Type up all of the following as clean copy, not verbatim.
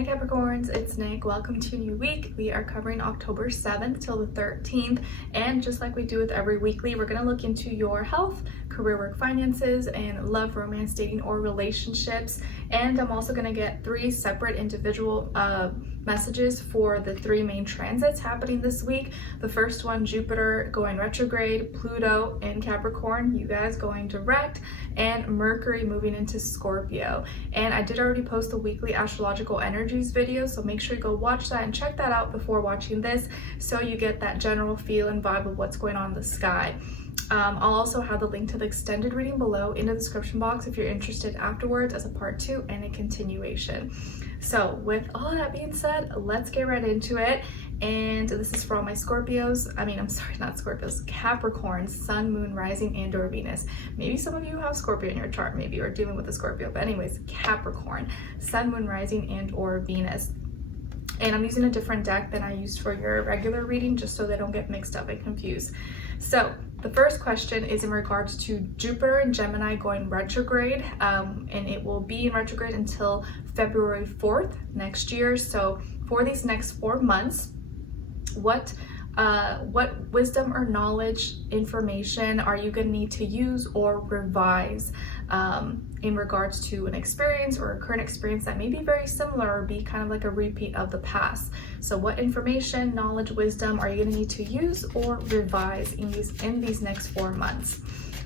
Hi Capricorns, it's Nick. Welcome to a new week. We are covering October 7th till the 13th, and just like we do with every weekly, we're going to look into your health, career, work, finances, and love, romance, dating, or relationships. And I'm also going to get 3 separate individual messages for the 3 main transits happening this week. The first one, Jupiter going retrograde, Pluto in Capricorn, you guys going direct, and Mercury moving into Scorpio. And I did already post the weekly astrological energies video, so make sure you go watch that and check that out before watching this so you get that general feel and vibe of what's going on in the sky. I'll also have the link to the extended reading below in the description box if you're interested afterwards as a part 2 and a continuation. So with all that being said, let's get right into it. And this is for all my Scorpios. Not Scorpios, Capricorns, Sun, Moon, Rising, and or Venus. Maybe some of you have Scorpio in your chart, maybe you're dealing with a Scorpio, but anyways, Capricorn, Sun, Moon, Rising, and or Venus. And I'm using a different deck than I used for your regular reading just so they don't get mixed up and confused. So the first question is in regards to Jupiter and Gemini going retrograde, and it will be in retrograde until February 4th next year. So for these next 4 months, what wisdom or knowledge, information are you going to need to use or revise in regards to an experience or a current experience that may be very similar or be kind of like a repeat of the past? So what information, knowledge, wisdom are you going to need to use or revise in these next 4 months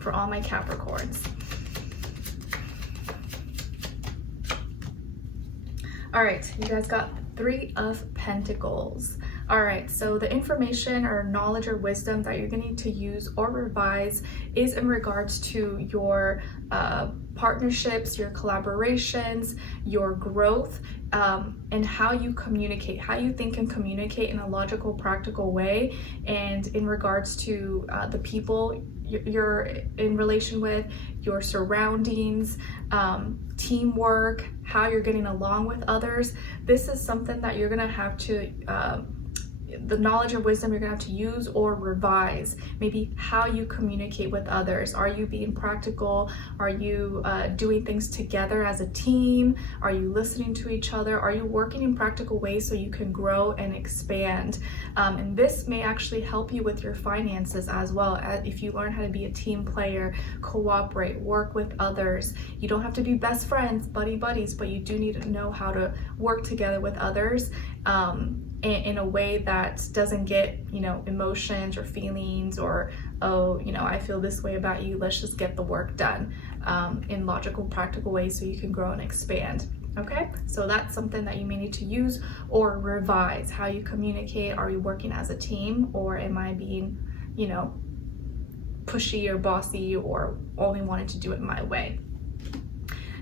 for all my Capricorns? All right, you guys got 3 of Pentacles. All right, so the information or knowledge or wisdom that you're going to need to use or revise is in regards to your partnerships, your collaborations, your growth, and how you communicate, how you think and communicate in a logical, practical way, and in regards to the people you're in relation with, your surroundings, teamwork, how you're getting along with others. This is something that you're going to have to the knowledge or wisdom you're gonna have to use or revise. Maybe how you communicate with others. Are you being practical? Are you doing things together as a team? Are you listening to each other? Are you working in practical ways so you can grow and expand? And this may actually help you with your finances as well. If you learn how to be a team player, cooperate, work with others. You don't have to be best friends, buddies, but you do need to know how to work together with others in a way that doesn't get, emotions or feelings or, I feel this way about you, let's just get the work done in logical, practical ways so you can grow and expand. Okay, so that's something that you may need to use or revise. How you communicate. Are you working as a team, or am I being, pushy or bossy or only wanting to do it my way?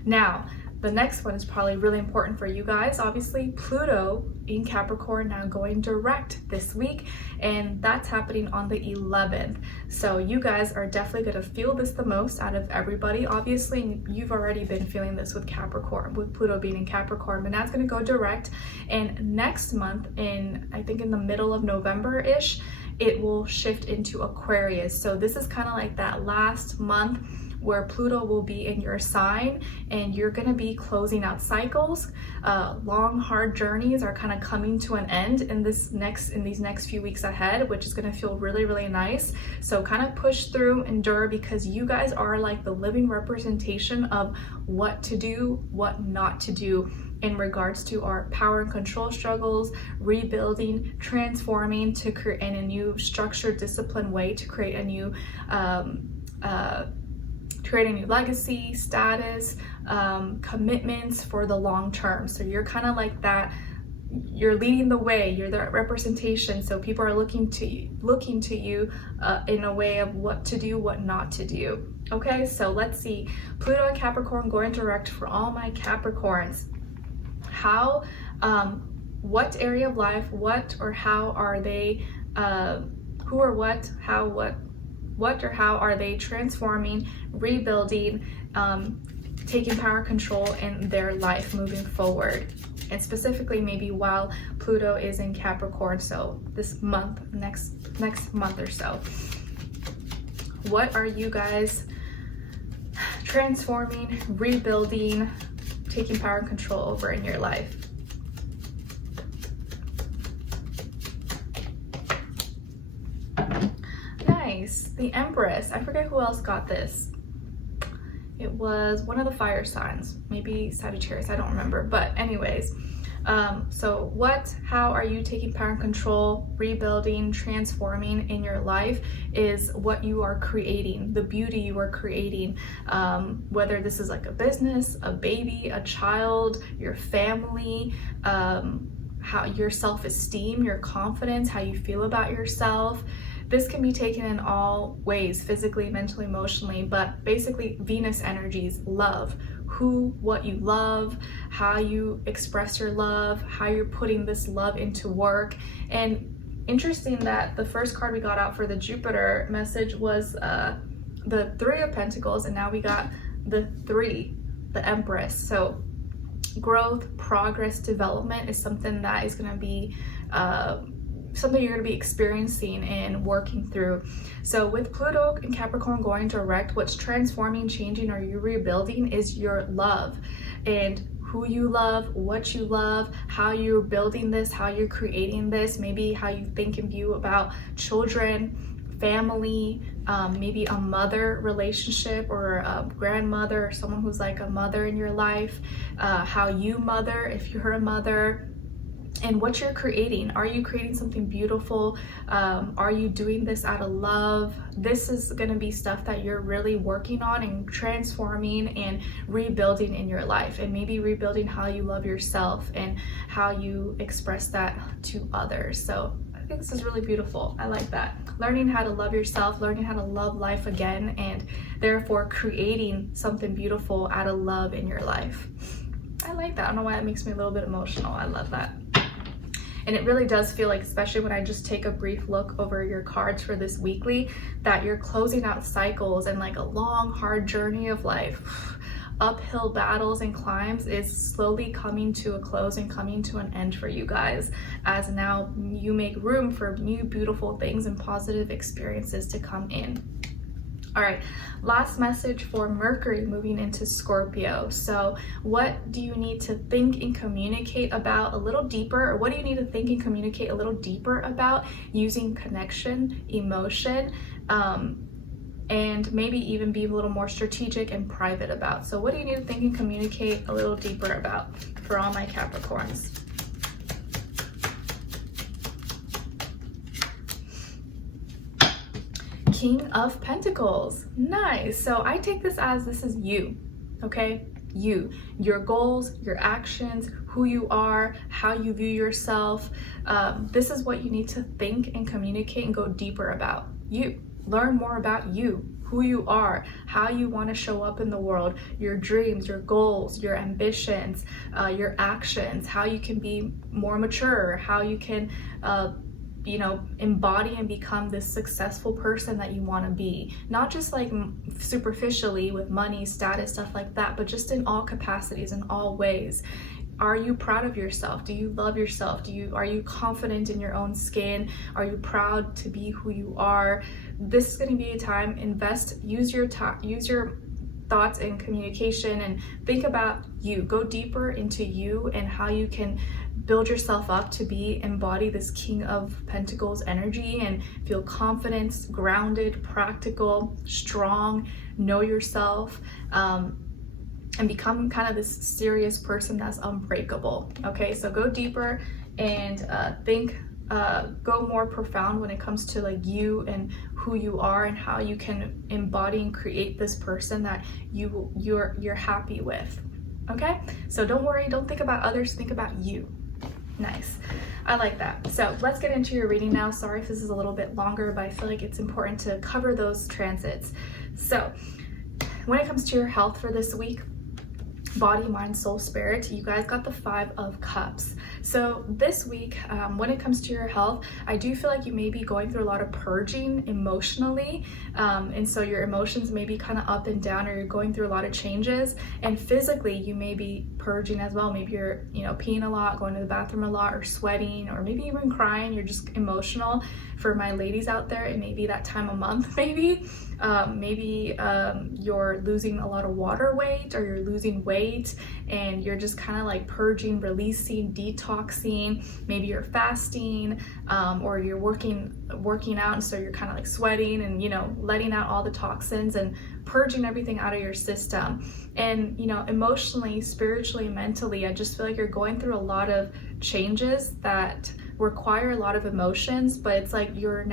Now, the next one is probably really important for you guys. Obviously, Pluto in Capricorn now going direct this week, and that's happening on the 11th. So you guys are definitely going to feel this the most out of everybody. Obviously, you've already been feeling this with Capricorn, with Pluto being in Capricorn, but now it's going to go direct. And next month, I think in the middle of November-ish, it will shift into Aquarius. So this is kind of like that last month where Pluto will be in your sign, and you're going to be closing out cycles. Long, hard journeys are kind of coming to an end in these next few weeks ahead, which is going to feel really, really nice. So kind of push through, endure, because you guys are like the living representation of what to do, what not to do in regards to our power and control struggles, rebuilding, transforming to create in a new structured, disciplined way to create a new legacy, status, commitments for the long term. So you're kind of like that, you're leading the way, you're the representation. So people are looking to you in a way of what to do, what not to do. Okay, so let's see. Pluto and Capricorn going direct for all my Capricorns. How, what area of life, what or how are they, who or what, how, what or how are they transforming, rebuilding, taking power control in their life moving forward? And specifically maybe while Pluto is in Capricorn, so this month, next month or so. What are you guys transforming, rebuilding, taking power and control over in your life? Nice. The Empress. I forget who else got this. It was one of the fire signs, maybe Sagittarius, I don't remember. But anyways, so how are you taking power and control, rebuilding, transforming in your life is what you are creating, the beauty you are creating, whether this is like a business, a baby, a child, your family, how your self-esteem, your confidence, how you feel about yourself. This can be taken in all ways, physically, mentally, emotionally, but basically Venus energies, love, what you love, how you express your love, how you're putting this love into work. And interesting that the first card we got out for the Jupiter message was the Three of Pentacles, and now we got the Empress. So growth, progress, development is something that is going to be something you're going to be experiencing and working through. So with Pluto and Capricorn going direct, what's transforming, changing, or you rebuilding is your love, and who you love, what you love, how you're building this, how you're creating this, maybe how you think and view about children, family, maybe a mother relationship or a grandmother or someone who's like a mother in your life, how you mother if you're a mother, and what you're creating. Are you creating something beautiful? Are you doing this out of love? This is going to be stuff that you're really working on and transforming and rebuilding in your life, and maybe rebuilding how you love yourself and how you express that to others. So I think this is really beautiful. I like that. Learning how to love yourself, learning how to love life again, and therefore creating something beautiful out of love in your life. I like that. I don't know why that makes me a little bit emotional. I love that. And it really does feel like, especially when I just take a brief look over your cards for this weekly, that you're closing out cycles and like a long, hard journey of life. Uphill battles and climbs is slowly coming to a close and coming to an end for you guys, as now you make room for new beautiful things and positive experiences to come in. All right, last message for Mercury moving into Scorpio. So what do you need to think and communicate about a little deeper, or what do you need to think and communicate a little deeper about using connection, emotion, and maybe even be a little more strategic and private about? So what do you need to think and communicate a little deeper about for all my Capricorns? King of Pentacles. Nice. So I take this as this is you, okay? You, your goals, your actions, who you are, how you view yourself. This is what you need to think and communicate and go deeper about. You. Learn more about you, who you are, how you want to show up in the world, your dreams, your goals, your ambitions, your actions, how you can be more mature, how you can embody and become this successful person that you want to be. Not just like superficially with money, status, stuff like that, but just in all capacities, in all ways. Are you proud of yourself? Do you love yourself? Are you confident in your own skin? Are you proud to be who you are? This is going to be a time, use your thoughts and communication, and think about you. Go deeper into you and how you can build yourself up to embody this King of Pentacles energy and feel confident, grounded, practical, strong, know yourself, and become kind of this serious person that's unbreakable. Okay, so go deeper and go more profound when it comes to like you and who you are and how you can embody and create this person that you're happy with. Okay, so don't worry, don't think about others, think about you. Nice. I like that. So let's get into your reading now. Sorry if this is a little bit longer, but I feel like it's important to cover those transits. So when it comes to your health for this week, body, mind, soul, spirit, you guys got the 5 of Cups. So this week, when it comes to your health, I do feel like you may be going through a lot of purging emotionally, and so your emotions may be kind of up and down, or you're going through a lot of changes. And physically, you may be purging as well. Maybe you're peeing a lot, going to the bathroom a lot, or sweating, or maybe even crying. You're just emotional. For my ladies out there, it may be that time of month. Maybe you're losing a lot of water weight, or you're losing weight. weight and you're just kind of like purging, releasing, detoxing. Maybe you're fasting, or you're working out, and so you're kind of like sweating and, you know, letting out all the toxins and purging everything out of your system. And, you know, emotionally, spiritually, mentally, I just feel like you're going through a lot of changes that require a lot of emotions, but it's like you're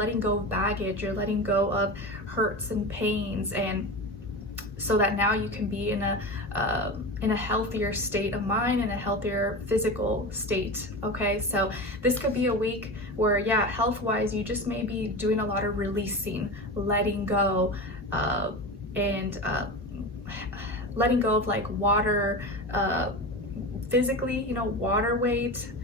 letting go of baggage, you're letting go of hurts and pains, and so that now you can be in a healthier state of mind and a healthier physical state. Okay, so this could be a week where, yeah, health-wise, you just may be doing a lot of releasing, letting go, and letting go of like water, physically, you know, water weight,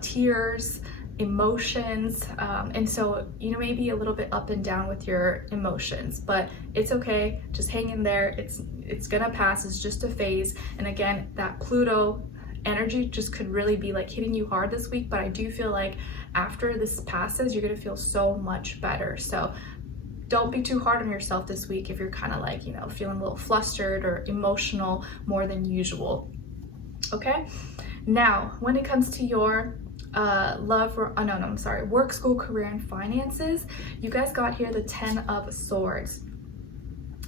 tears, emotions, and so you know, maybe a little bit up and down with your emotions, but it's okay. Just hang in there. It's gonna pass. It's just a phase. And again, that Pluto energy just could really be like hitting you hard this week, but I do feel like after this passes, you're gonna feel so much better. So don't be too hard on yourself this week if you're kind of like, you know, feeling a little flustered or emotional more than usual. Okay, now when it comes to your work, school, career, and finances, you guys got here the 10 of Swords.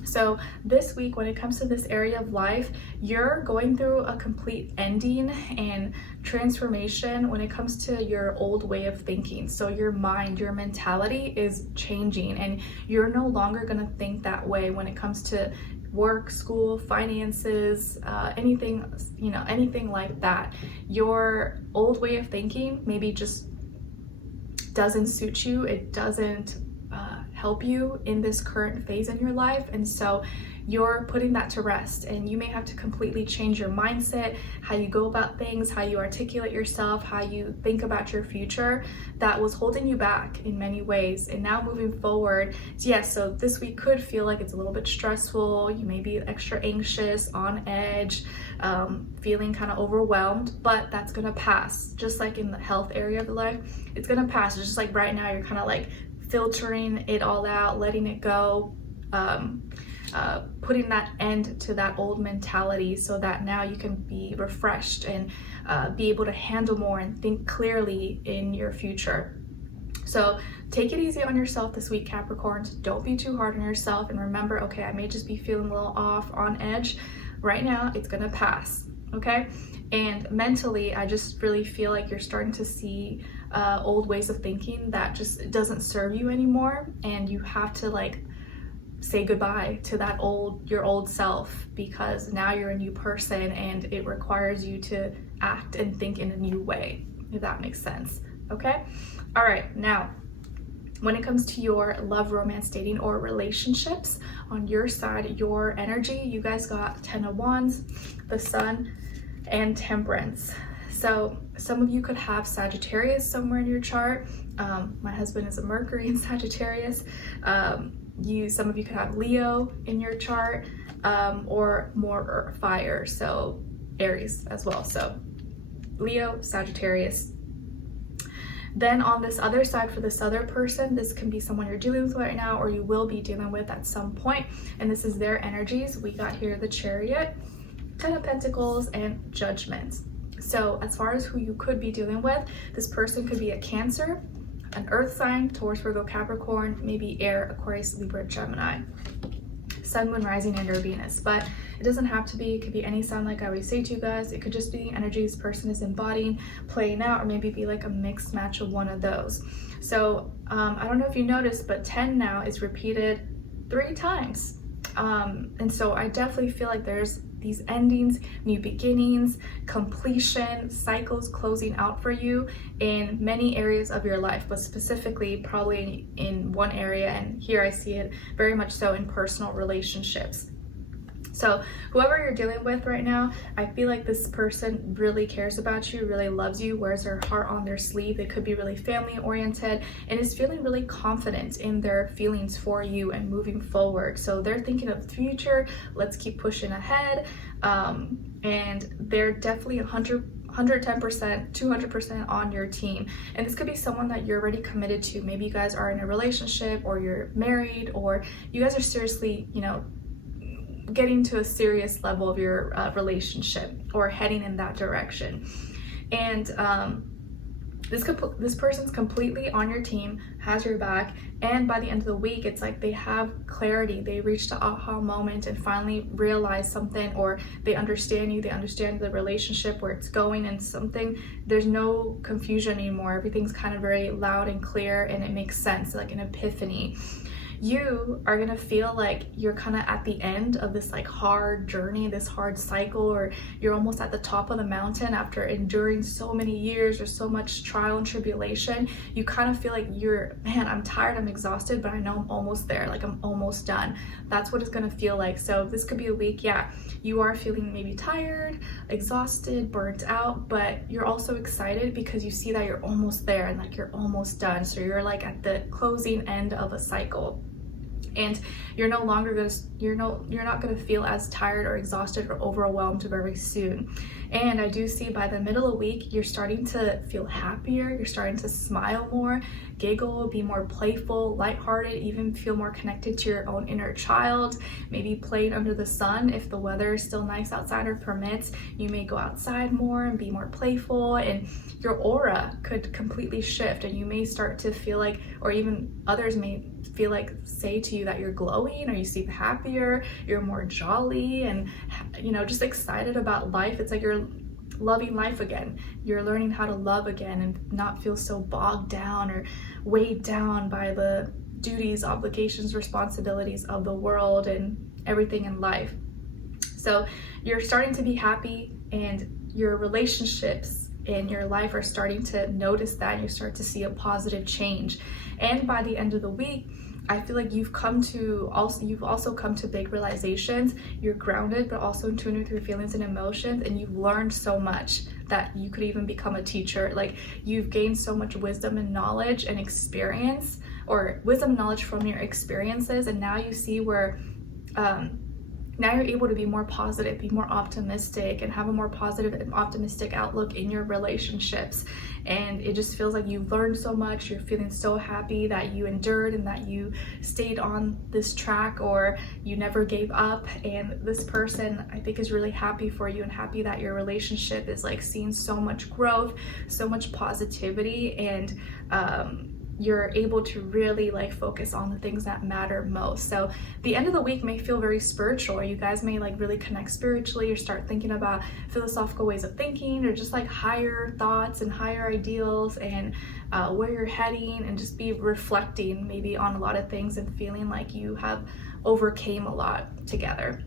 So this week, when it comes to this area of life, you're going through a complete ending and transformation when it comes to your old way of thinking. So your mind, your mentality is changing, and you're no longer going to think that way when it comes to work, school, finances, anything, you know, anything like that. Your old way of thinking maybe just doesn't suit you. It doesn't help you in this current phase in your life, and so you're putting that to rest, and you may have to completely change your mindset, how you go about things, how you articulate yourself, how you think about your future that was holding you back in many ways. And now moving forward, yes, so this week could feel like it's a little bit stressful. You may be extra anxious, on edge, feeling kind of overwhelmed, but that's gonna pass. Just like in the health area of the life, it's gonna pass. It's just like right now you're kind of like filtering it all out, letting it go, putting that end to that old mentality so that now you can be refreshed and be able to handle more and think clearly in your future. So take it easy on yourself this week, Capricorns. Don't be too hard on yourself, and remember, okay, I may just be feeling a little off, on edge right now. It's gonna pass, okay? And mentally, I just really feel like you're starting to see old ways of thinking that just doesn't serve you anymore, and you have to like say goodbye to that your old self, because now you're a new person and it requires you to act and think in a new way, if that makes sense. Okay, all right, now when it comes to your love, romance, dating, or relationships, on your side, your energy, you guys got 10 of Wands, the Sun, and Temperance. So some of you could have Sagittarius somewhere in your chart. My husband is a Mercury in Sagittarius. Some of you could have Leo in your chart, or more fire, so Aries as well. So Leo, Sagittarius. Then on this other side, for this other person, this can be someone you're dealing with right now, or you will be dealing with at some point, and this is their energies. We got here the Chariot, 10 of Pentacles, and Judgment. So as far as who you could be dealing with, this person could be a Cancer, an Earth sign, Taurus, Virgo, Capricorn, maybe Air, Aquarius, Libra, Gemini, Sun, Moon, Rising, and or Venus. But it doesn't have to be. It could be any sign, like I always say to you guys. It could just be the energy this person is embodying, playing out, or maybe be like a mixed match of one of those. So I don't know if you noticed, but 10 now is repeated 3 times. And so I definitely feel like there's these endings, new beginnings, completion, cycles closing out for you in many areas of your life, but specifically probably in one area, and here I see it very much so in personal relationships. So whoever you're dealing with right now, I feel like this person really cares about you, really loves you, wears their heart on their sleeve. They could be really family oriented and is feeling really confident in their feelings for you and moving forward. So they're thinking of the future, let's keep pushing ahead. And they're definitely 110%, 200% on your team. And this could be someone that you're already committed to. Maybe you guys are in a relationship, or you're married, or you guys are seriously, getting to a serious level of your relationship or heading in that direction. And this person's completely on your team, has your back, and by the end of the week, it's like they have clarity. They reached the aha moment and finally realize something, or they understand you, they understand the relationship, where it's going, and something, there's no confusion anymore. Everything's kind of very loud and clear, and it makes sense, like an epiphany. You are gonna feel like you're kind of at the end of this like hard journey, this hard cycle, or you're almost at the top of the mountain after enduring so many years or so much trial and tribulation. You kind of feel like man, I'm tired, I'm exhausted, but I know I'm almost there, like I'm almost done. That's what it's gonna feel like. So this could be a week, yeah, you are feeling maybe tired, exhausted, burnt out, but you're also excited because you see that you're almost there and like you're almost done. So you're like at the closing end of a cycle. And you're not gonna feel as tired or exhausted or overwhelmed very soon. And I do see by the middle of the week, you're starting to feel happier, you're starting to smile more, giggle, be more playful, lighthearted, even feel more connected to your own inner child, maybe playing under the sun. If the weather is still nice outside or permits, you may go outside more and be more playful, and your aura could completely shift, and you may start to feel like, or even others may feel like, say to you that you're glowing, or you seem happier, you're more jolly, and just excited about life. It's like you're loving life again. You're learning how to love again and not feel so bogged down or weighed down by the duties, obligations, responsibilities of the world and everything in life. So you're starting to be happy, and your relationships in your life are starting to notice that, and you start to see a positive change. And by the end of the week, I feel like you've also come to big realizations. You're grounded, but also in tune with your feelings and emotions, and you've learned so much that you could even become a teacher. Like, you've gained so much wisdom and knowledge and experience, or wisdom and knowledge from your experiences, and now you see where now you're able to be more positive, be more optimistic, and have a more positive and optimistic outlook in your relationships. And it just feels like you've learned so much. You're feeling so happy that you endured and that you stayed on this track, or you never gave up. And this person, I think, is really happy for you and happy that your relationship is like seeing so much growth, so much positivity, and you're able to really like focus on the things that matter most. So the end of the week may feel very spiritual. You guys may like really connect spiritually, or start thinking about philosophical ways of thinking, or just like higher thoughts and higher ideals, and where you're heading, and just be reflecting maybe on a lot of things and feeling like you have overcame a lot together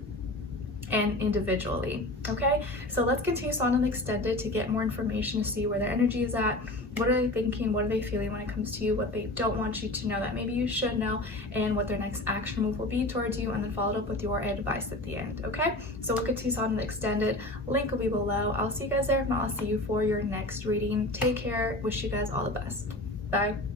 and individually. Okay, so let's continue on and extended to get more information, to see where their energy is at. What are they thinking? What are they feeling when it comes to you? What they don't want you to know that maybe you should know, and what their next action move will be towards you, and then followed up with your advice at the end. Okay, so we'll continue on the extended. Link will be below. I'll see you guys there. If not, I'll see you for your next reading. Take care. Wish you guys all the best. Bye.